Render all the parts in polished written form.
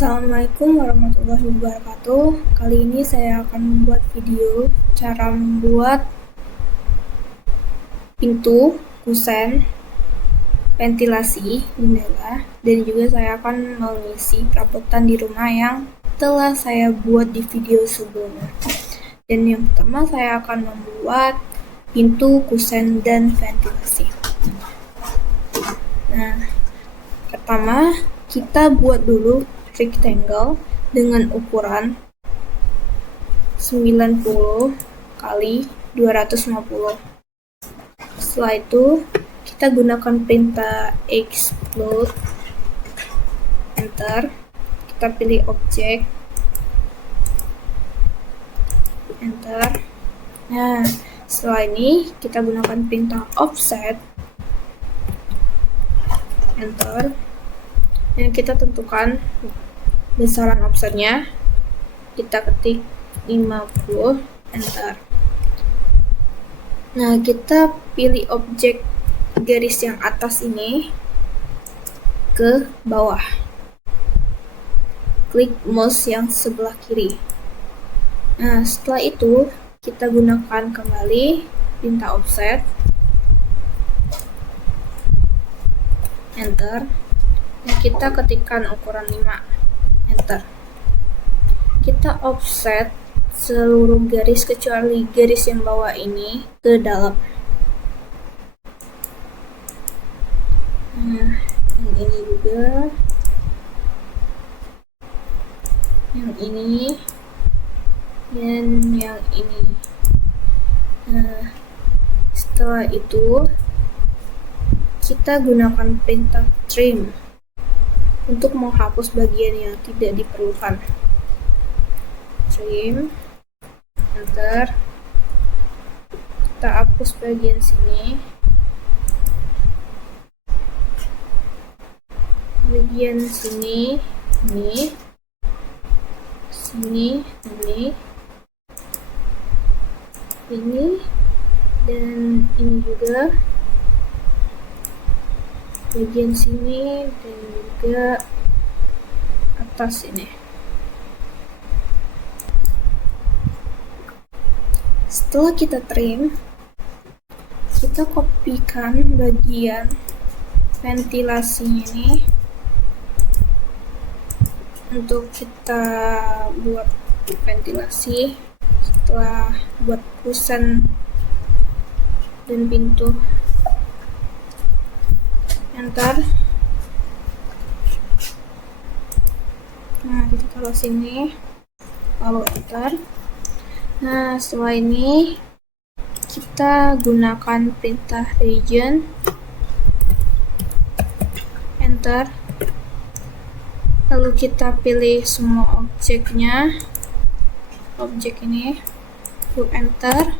Assalamualaikum warahmatullahi wabarakatuh. Kali ini saya akan membuat video cara membuat pintu, kusen, ventilasi, jendela, dan juga saya akan mengisi perabotan di rumah yang telah saya buat di video sebelumnya. Dan yang pertama saya akan membuat pintu, kusen, dan ventilasi. Nah, pertama kita buat dulu rectangle dengan ukuran 90 kali 250. Setelah itu kita gunakan perintah explode, enter, kita pilih objek, enter. Nah, setelah ini kita gunakan perintah offset, enter, dan kita tentukan besaran offsetnya, kita ketik 50, enter. Nah, kita pilih objek garis yang atas ini ke bawah, klik mouse yang sebelah kiri. Nah, setelah itu kita gunakan kembali perintah offset, enter. Dan kita ketikkan ukuran 5, enter. Kita offset seluruh garis kecuali garis yang bawah ini ke dalam. Nah, yang ini juga, yang ini, dan yang ini. Nah, setelah itu kita gunakan perintah trim untuk menghapus bagian yang tidak diperlukan. Trim, enter. Kita hapus bagian sini, bagian sini, ini, sini, ini, dan ini juga, bagian sini, dan juga atas ini. Setelah kita trim, kita kopikan bagian ventilasinya ini untuk kita buat ventilasi. Setelah buat kusen dan pintu, enter. Nah, kita taruh sini, lalu enter. Nah, setelah ini kita gunakan perintah region, enter. Lalu kita pilih semua objeknya, objek ini, lalu enter.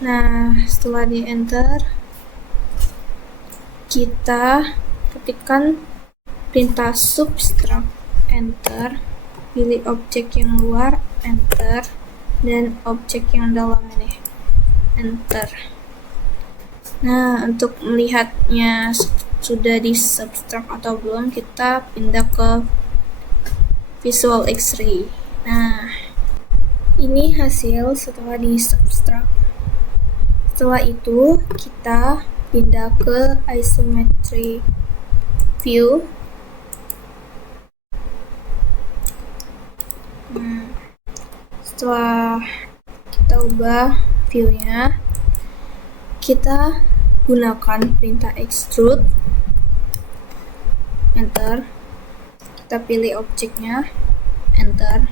Nah, setelah di enter, kita ketikkan perintah subtract, enter. Pilih objek yang luar, enter, dan objek yang dalam ini, enter. Nah, untuk melihatnya sudah di subtract atau belum, kita pindah ke visual X-ray. Nah, ini hasil setelah di subtract. Setelah itu kita pindah ke isometric view. Setelah kita ubah view-nya, kita gunakan perintah extrude, enter. Kita pilih objeknya, enter.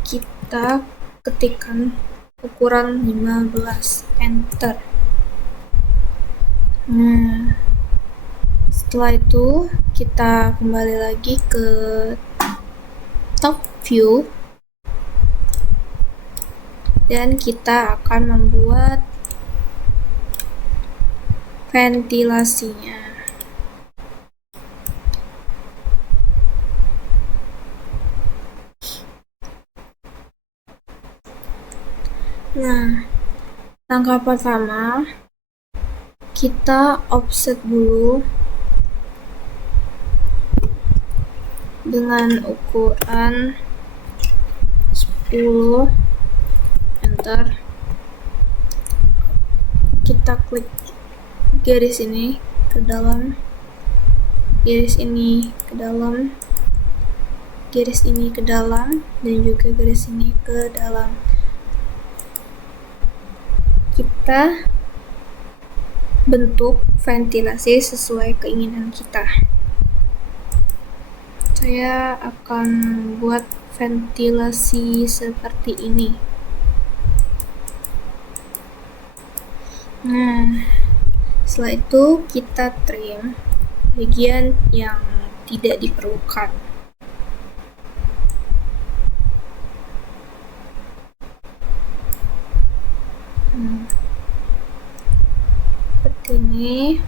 Kita ketikkan ukuran 15, enter. Nah, setelah itu kita kembali lagi ke top view, dan kita akan membuat ventilasinya. Nah, langkah pertama kita offset dulu dengan ukuran 10, enter. Kita klik garis ini ke dalam, garis ini ke dalam, garis ini ke dalam, dan juga garis ini ke dalam. Kita bentuk ventilasi sesuai keinginan kita. Saya akan buat ventilasi seperti ini. Nah, setelah itu kita trim bagian yang tidak diperlukan. Seperti ini.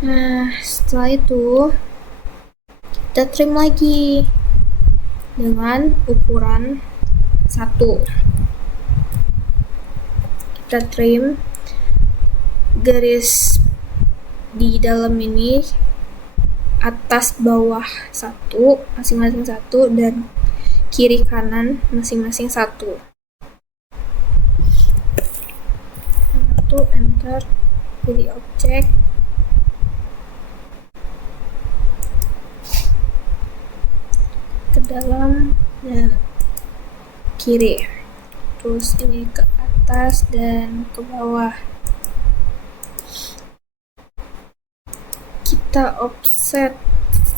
Nah, setelah itu kita trim lagi dengan ukuran 1. Kita trim garis di dalam ini, atas bawah 1 masing-masing 1, dan kiri kanan masing-masing 1. Enter, pilih objek, ke dalam dan kiri, terus ini ke atas dan ke bawah. Kita offset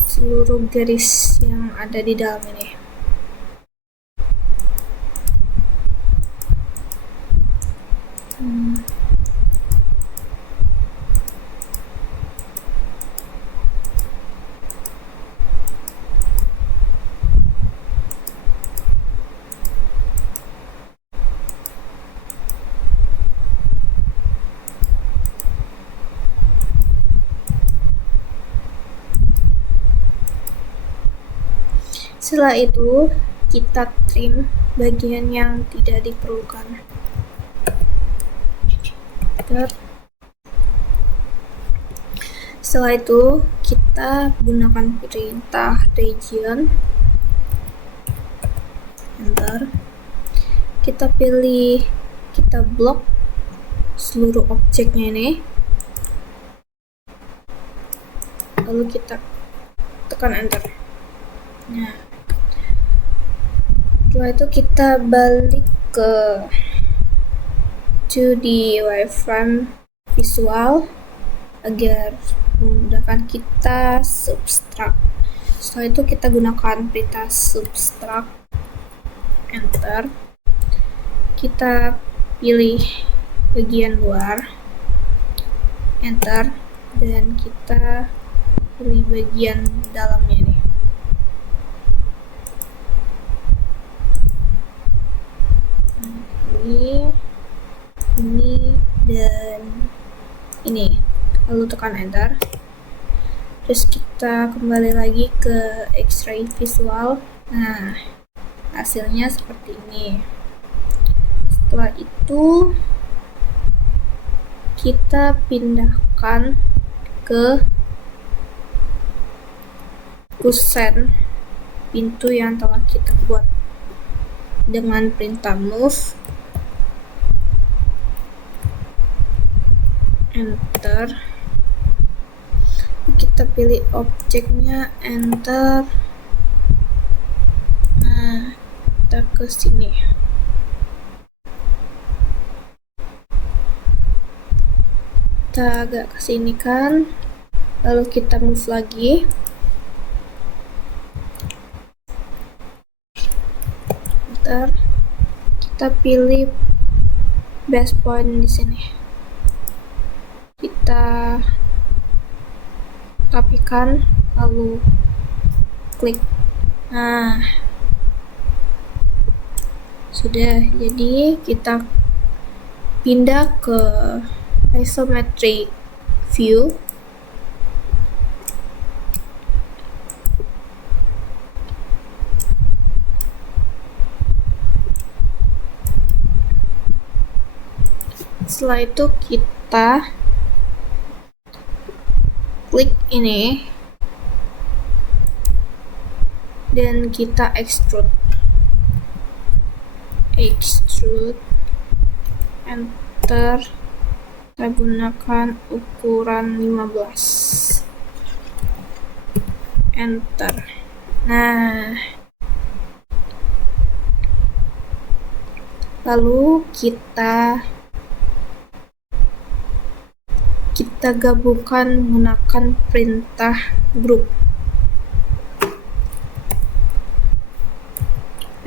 seluruh garis yang ada di dalam ini. Setelah itu, kita trim bagian yang tidak diperlukan. Setelah itu, kita gunakan perintah region. Enter. Kita pilih, kita blok seluruh objeknya ini. Lalu kita tekan enter. Nah, setelah itu kita balik ke 2D wireframe visual agar memudahkan kita subtract. Setelah itu kita gunakan perintah subtract, enter. Kita pilih bagian luar, enter, dan kita pilih bagian dalamnya nih. Ini dan ini, lalu tekan enter. Terus kita kembali lagi ke X-ray visual. Nah, hasilnya seperti ini. Setelah itu kita pindahkan ke kusen pintu yang telah kita buat dengan perintah move, enter. Kita pilih objeknya, enter. Nah, kita ke sini. Kita agak ke sini kan, lalu kita move lagi. Enter. Kita pilih base point di sini. Kita rapikan, lalu klik. Nah, sudah. Jadi kita pindah ke isometric view. Setelah itu kita klik ini, dan kita extrude, enter. Kita gunakan ukuran 15, enter. Nah, lalu kita gabungkan menggunakan perintah group,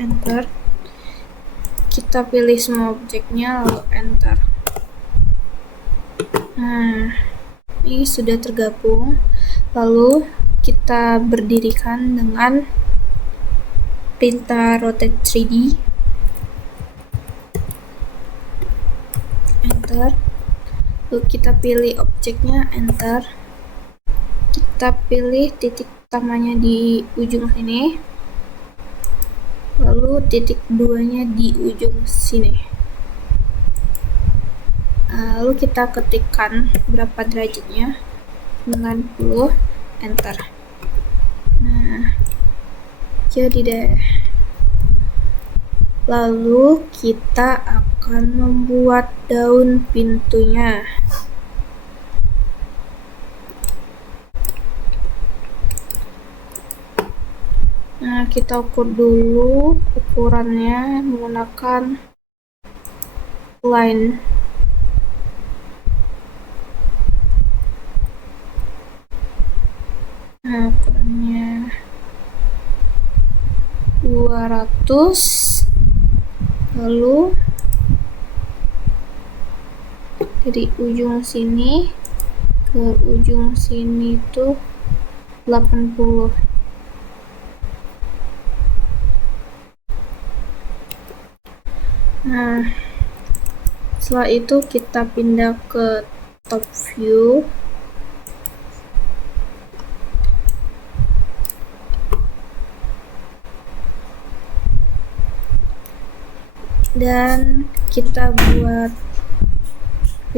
enter. Kita pilih semua objeknya lalu enter. Nah, ini sudah tergabung. Lalu kita berdirikan dengan perintah rotate 3D, enter. Lalu kita pilih objeknya, enter. Kita pilih titik utamanya di ujung sini, lalu titik 2-nya di ujung sini. Lalu kita ketikkan berapa derajatnya, 90, enter. Nah, jadi deh. Lalu kita akan membuat daun pintunya. Nah, kita ukur dulu ukurannya menggunakan line. Nah, ukurannya 200. Lalu dari ujung sini ke ujung sini tuh 80. Nah, setelah itu kita pindah ke top view. Dan kita buat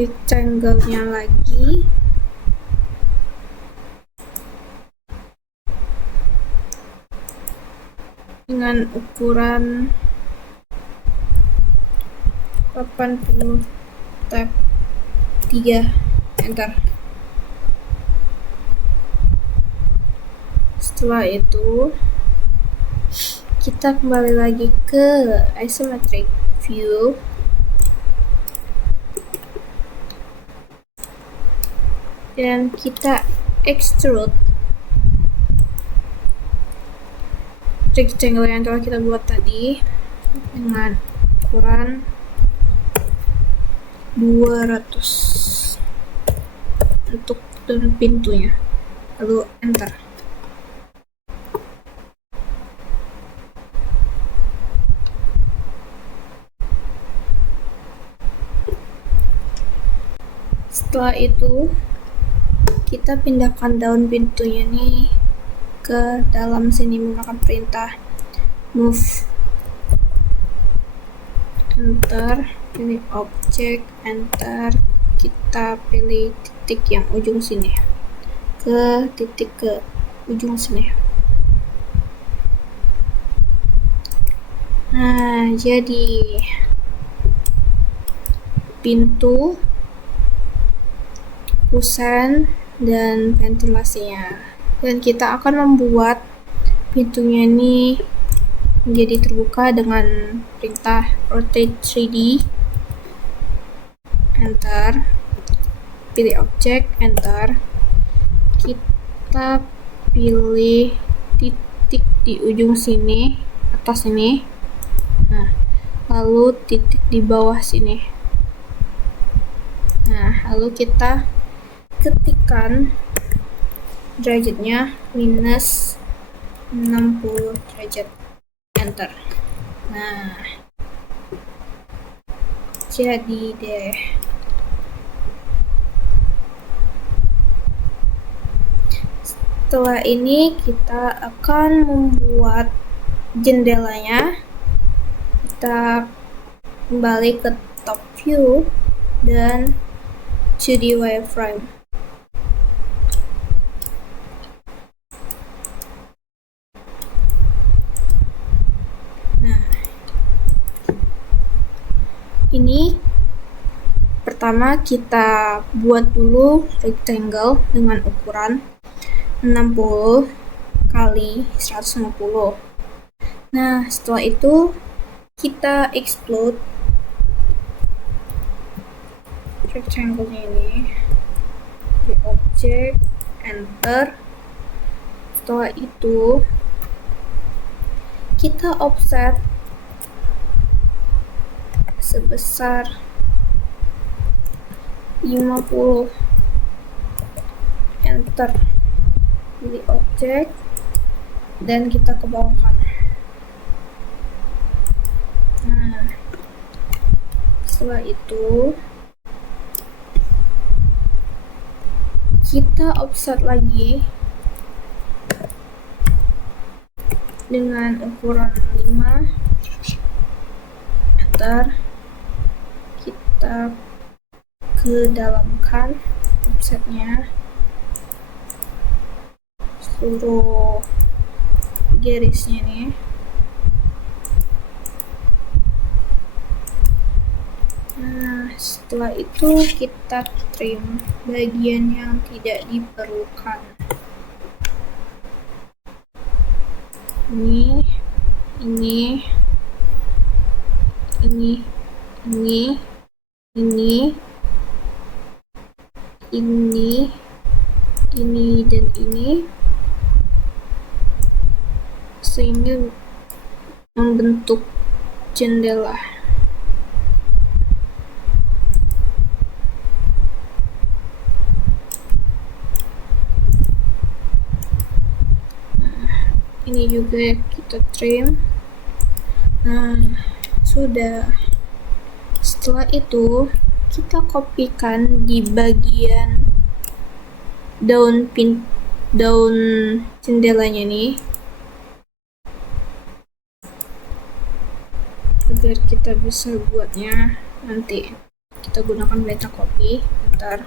rectangle-nya lagi. Dengan ukuran 80 tab 3, enter. Setelah itu kita kembali lagi ke isometric view. Dan kita extrude rectangle yang telah kita buat tadi dengan ukuran 200 untuk daun pintunya, lalu enter. Setelah itu kita pindahkan daun pintunya nih ke dalam sini menggunakan perintah move, enter. Pilih objek, enter. Kita pilih titik yang ujung sini ke titik ke ujung sini. Nah, jadi pintu, kusen, dan ventilasinya. Dan kita akan membuat pintunya ini menjadi terbuka dengan perintah rotate 3D, enter. Pilih objek, enter. Kita pilih titik di ujung sini, atas ini. Nah, lalu titik di bawah sini. Nah, lalu kita ketikkan derajatnya minus 60 derajat, enter. Nah, jadi deh. Setelah ini kita akan membuat jendelanya. Kita kembali ke top view dan 2D wireframe. ini pertama kita buat dulu rectangle dengan ukuran 60 kali 150. Nah, setelah itu kita explode rectangle-nya ini di objek, enter. Setelah itu kita offset sebesar 50, enter, pilih objek dan kita ke bawahkan. Nah, setelah itu kita offset lagi dengan ukuran 5, enter, kita kedalamkan offsetnya, suruh garisnya nih. Nah, setelah itu kita trim bagian yang tidak diperlukan. Ini, ini, dan ini, sehingga membentuk jendela. Ini juga kita trim. Nah, sudah. Setelah itu kita kopikan di bagian daun jendelanya nih, agar kita bisa buatnya nanti. Kita gunakan beta copy, bentar.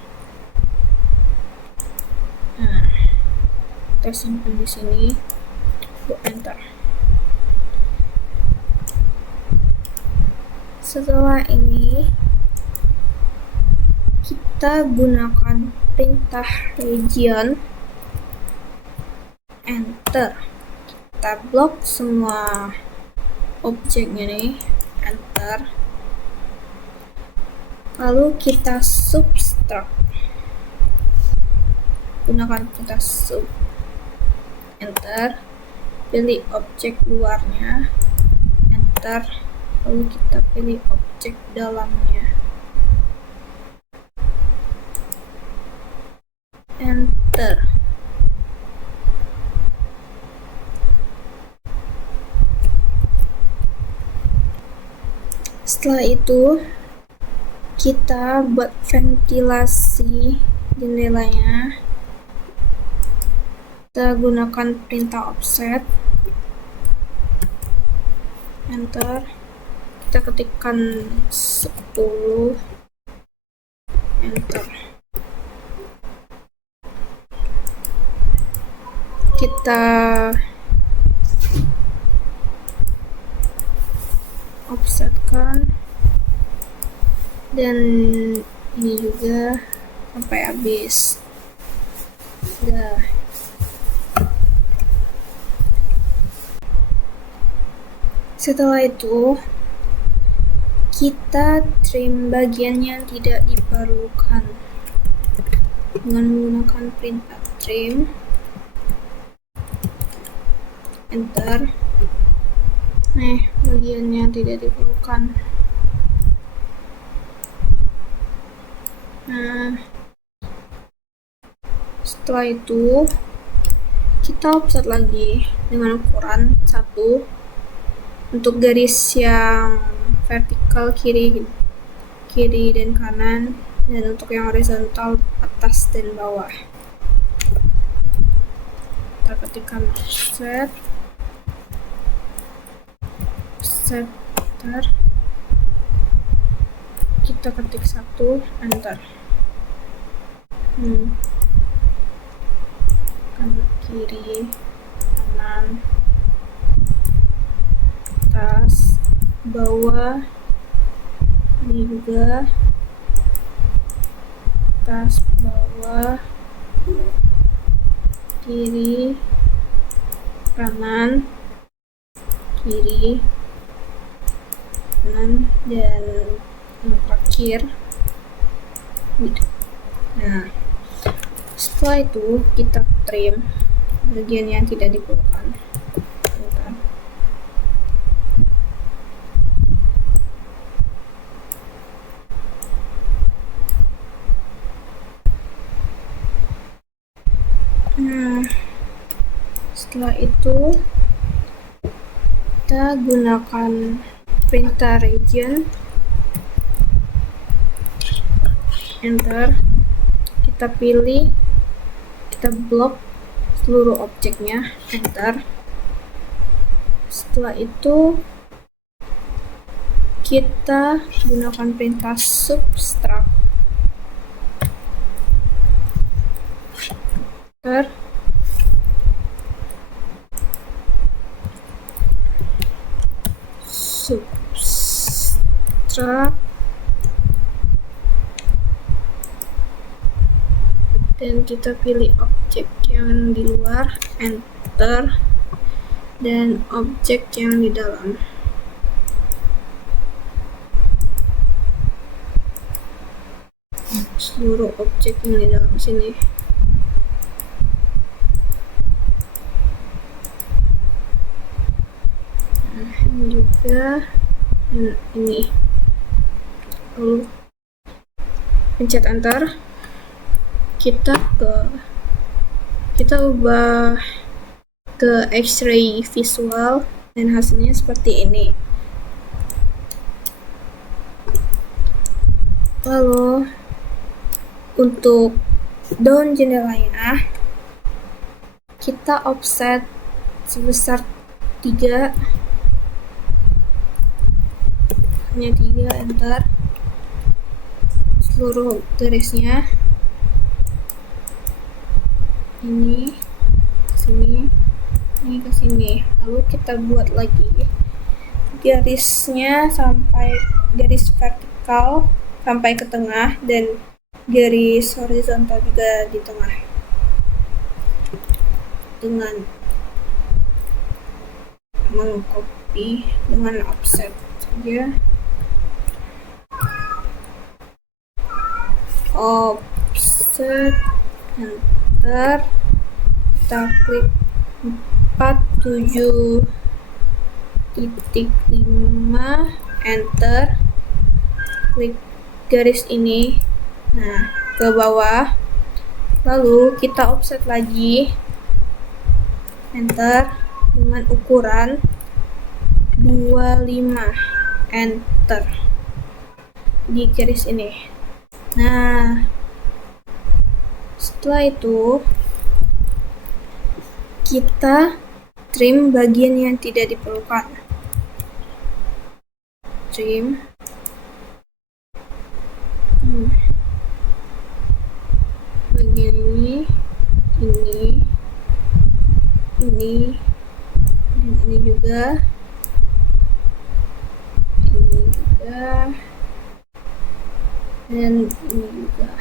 Nah, kita simpan di sini, enter. Setelah ini kita gunakan perintah region, enter. Kita blok semua objeknya nih, enter. Lalu kita subtract, gunakan perintah sub, enter. Pilih objek luarnya, enter. Lalu kita pilih objek dalamnya, enter. Setelah itu kita buat ventilasi jendelanya. Kita gunakan perintah offset, enter. Kita ketikkan 10, enter. Kita offsetkan, dan ini juga sampai habis. Udah. Setelah itu kita trim bagian yang tidak diperlukan dengan menggunakan perintah trim, enter. Nah, bagian yang tidak diperlukan. Nah, setelah itu kita offset lagi dengan ukuran 1 untuk garis yang vertikal kiri dan kanan, dan untuk yang horizontal atas dan bawah. Kita ketikkan offset, enter. Kita ketik 1, enter. Kanan, kiri, kanan, atas, bawah, ini juga atas, bawah, kiri, kanan, kiri, kanan, dan yang terakhir gitu. Nah, setelah itu kita trim bagian yang tidak diperlukan. Bentar. Nah, setelah itu kita gunakan printer region, enter, kita pilih, kita blok seluruh objeknya, enter. Setelah itu kita gunakan perintah subtract, enter. Subtract, dan kita pilih objek yang di luar, enter, dan objek yang di dalam. Seluruh objek yang di dalam sini. Nah, ini juga, dan ini. Lalu pencet enter. Kita ubah ke X-ray visual, dan hasilnya seperti ini. Lalu untuk daun jendelanya kita offset sebesar 3, hanya 3, enter. Seluruh garisnya ini ke sini, ini ke sini. Lalu kita buat lagi garisnya sampai garis vertikal sampai ke tengah, dan garis horizontal juga di tengah, dengan mengcopy dengan offset saja. Offset, enter, kita klik 47.5, enter, klik garis ini, nah ke bawah, lalu kita offset lagi, enter, dengan ukuran 25, enter, di garis ini. Nah, setelah itu kita trim bagian yang tidak diperlukan. Trim. Bagian ini, dan ini juga, dan ini juga.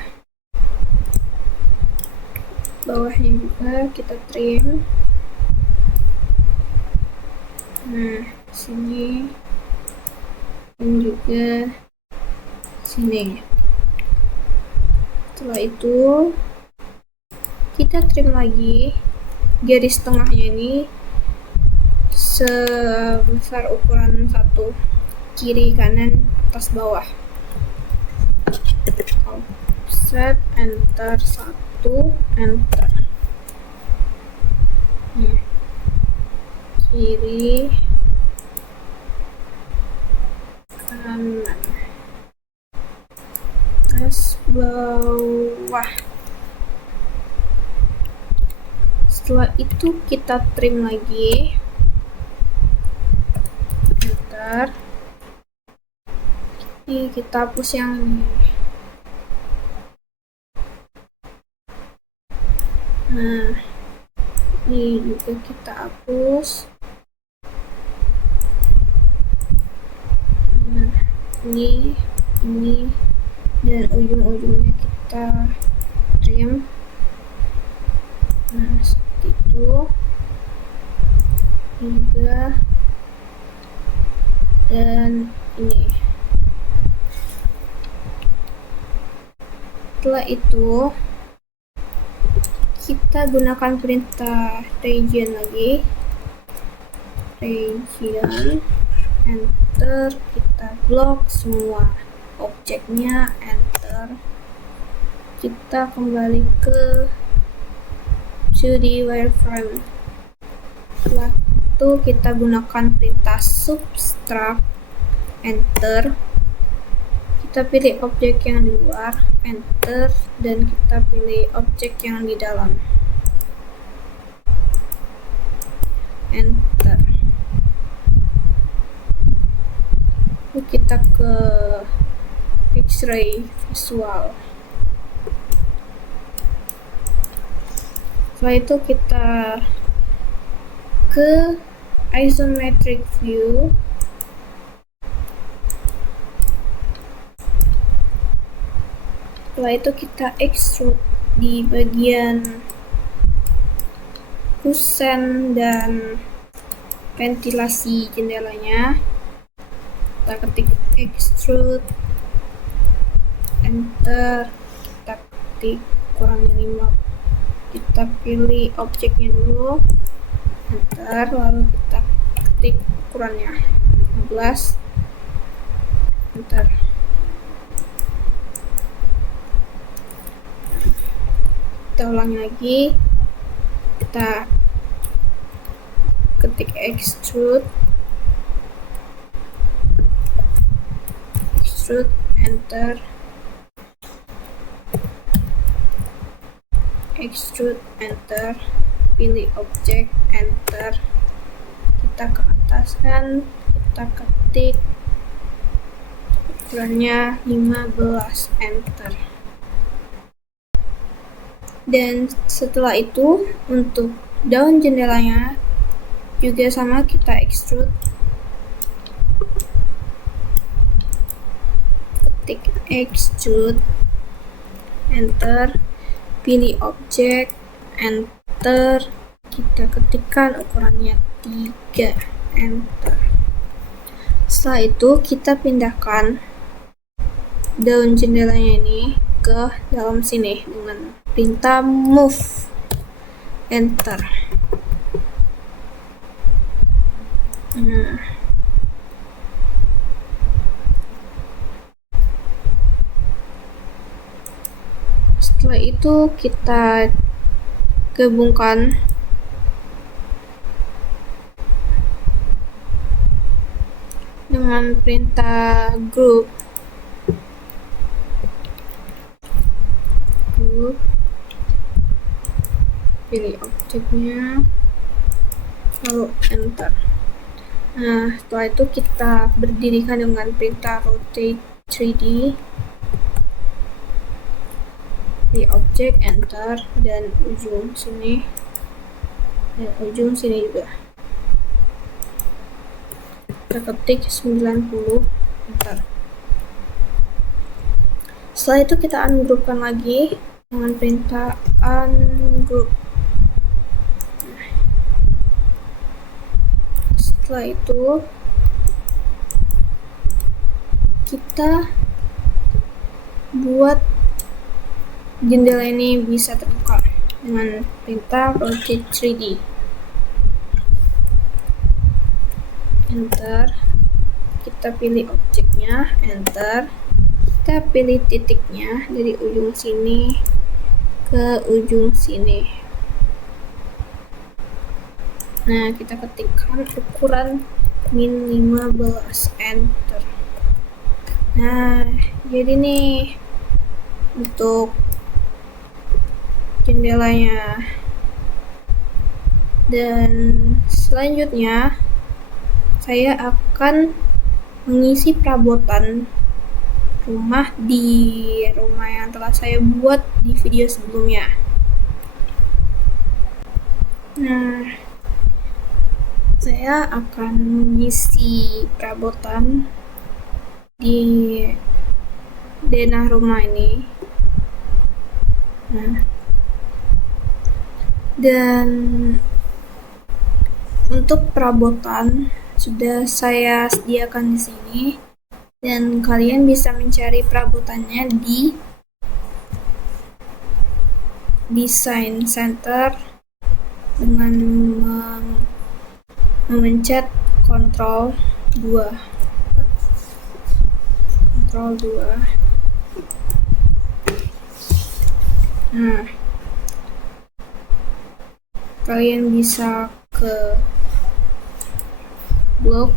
Bawahnya juga kita trim. Nah, sini, dan juga sini. Setelah itu kita trim lagi garis tengahnya ini sebesar ukuran 1, kiri, kanan, atas, bawah. Offset, enter, 1, enter. Kiri, kanan, atas, bawah. Setelah itu kita trim lagi, enter. Ini kita hapus yang ini. Nah, ini juga kita hapus. Nah, ini ini, dan ujung-ujungnya kita trim. Nah, seperti itu juga, dan ini. Setelah itu kita gunakan perintah region lagi, region, enter, kita blok semua objeknya, enter, kita kembali ke 2D wireframe. Setelah itu kita gunakan perintah subtract, enter, kita pilih objek yang di luar, enter, dan kita pilih objek yang di dalam, enter. Lalu kita ke X-ray visual. Setelah itu kita ke isometric view. Setelah itu kita extrude di bagian kusen dan ventilasi jendelanya. Kita ketik extrude, enter, kita ketik ukurannya 5, kita pilih objeknya dulu, enter, lalu kita ketik ukurannya 15, enter. Kita ulangi lagi, kita ketik extrude, enter, extrude, enter, pilih objek, enter, kita ke atas kan, kita ketik ukurannya 15, enter. Dan setelah itu untuk daun jendelanya juga sama, kita extrude, ketik extrude, enter, pilih objek, enter, kita ketikkan ukurannya 3, enter. Setelah itu kita pindahkan daun jendelanya ini ke dalam sini dengan perintah move, enter. Setelah itu kita gabungkan dengan perintah group, pilih objeknya, lalu enter. Nah, setelah itu kita berdirikan dengan perintah rotate 3D, pilih objek, enter, dan ujung sini, dan ujung sini juga. Kita ketik 90, enter. Setelah itu kita ungroupkan lagi dengan perintah ungroup. Setelah itu kita buat jendela ini bisa terbuka dengan perintah rotate 3D, enter, kita pilih objeknya, enter, kita pilih titiknya dari ujung sini ke ujung sini. Nah, kita ketikkan ukuran min 15, enter. Nah, jadi nih untuk jendelanya. Dan selanjutnya saya akan mengisi perabotan rumah di rumah yang telah saya buat di video sebelumnya. Nah, saya akan mengisi perabotan di denah rumah ini. Nah, dan untuk perabotan sudah saya sediakan di sini, dan kalian bisa mencari perabotannya di Design Center dengan memencet Ctrl 2. Nah, kalian bisa ke blog.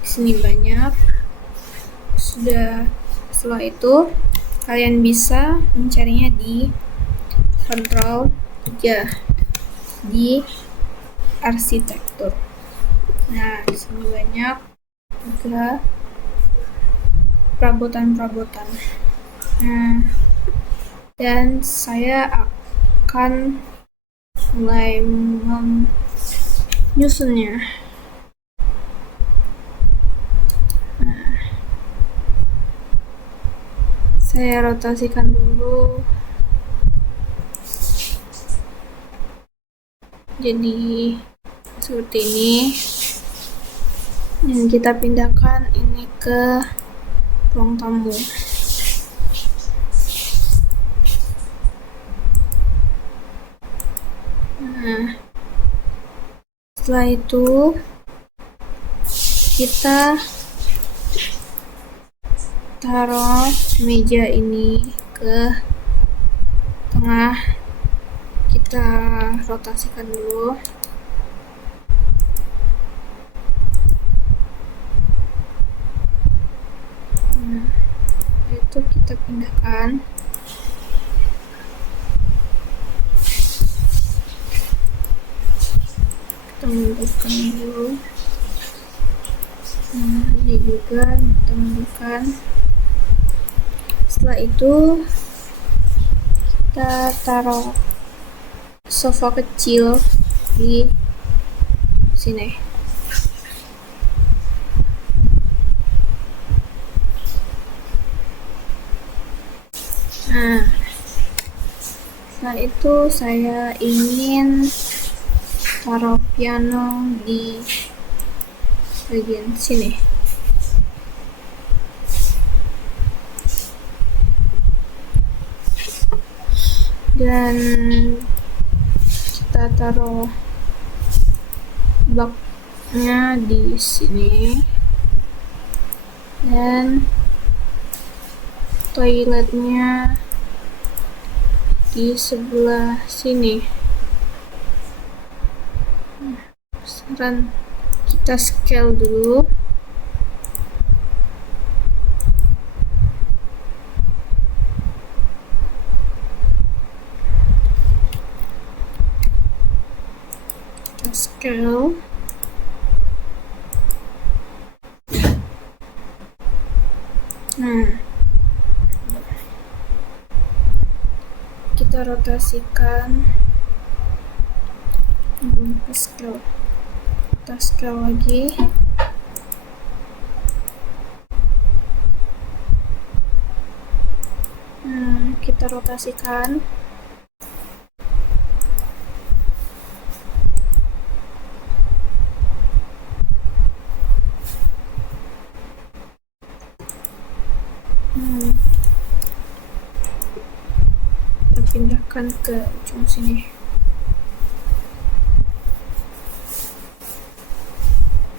Di sini banyak. Setelah itu kalian bisa mencarinya di Ctrl 3 di arsitektur. Nah, di sini banyak juga perabotan-perabotan. Nah, dan saya akan mulai menyusunnya. Nah, saya rotasikan dulu. Jadi seperti ini. Dan kita pindahkan ini ke ruang tamu. Nah, setelah itu kita taruh meja ini ke tengah. Kita rotasikan dulu. Nah, itu kita pindahkan. Kita mundurkan dulu. Nah, ini juga kita mundurkan. Setelah itu kita taruh sofa kecil di sini. Nah, setelah itu saya ingin taruh piano di bagian sini. Dan kita taruh baknya di sini. Dan toiletnya di sebelah sini. Saran kita scale dulu. Kita scale. Nah, kita rotasikan. Kita scale lagi. Nah, kita rotasikan. Kita pindahkan ke ujung sini.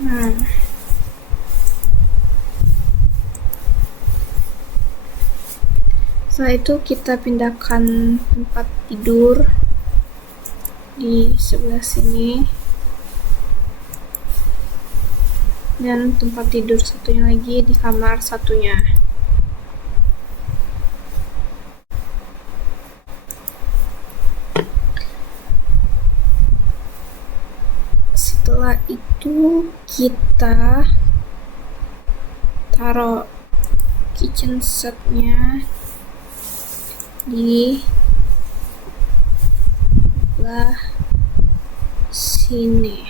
Nah, setelah itu kita pindahkan tempat tidur di sebelah sini, dan tempat tidur satunya lagi di kamar satunya. Setelah itu kita taruh kitchen setnya di sebelah sini.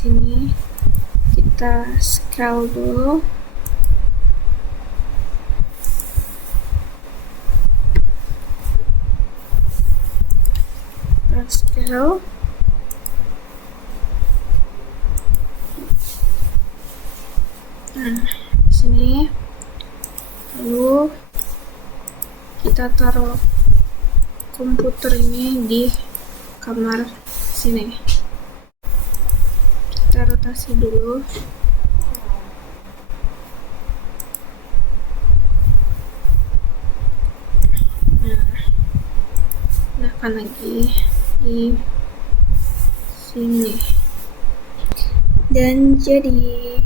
sini kita scale dulu. Scale. Nah, di sini. Lalu kita taruh komputer ini di kamar sini. Kita rotasi dulu. Nah, pindahkan lagi di sini. Dan jadi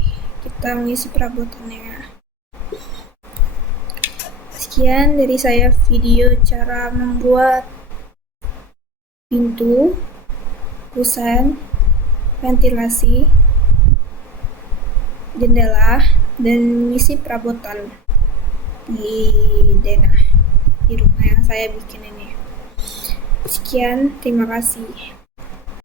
kita mengisi perabotannya. Sekian dari saya video cara membuat pintu, kusen, ventilasi, jendela, dan mengisi perabotan di rumah yang saya bikin ini. Sekian, terima kasih.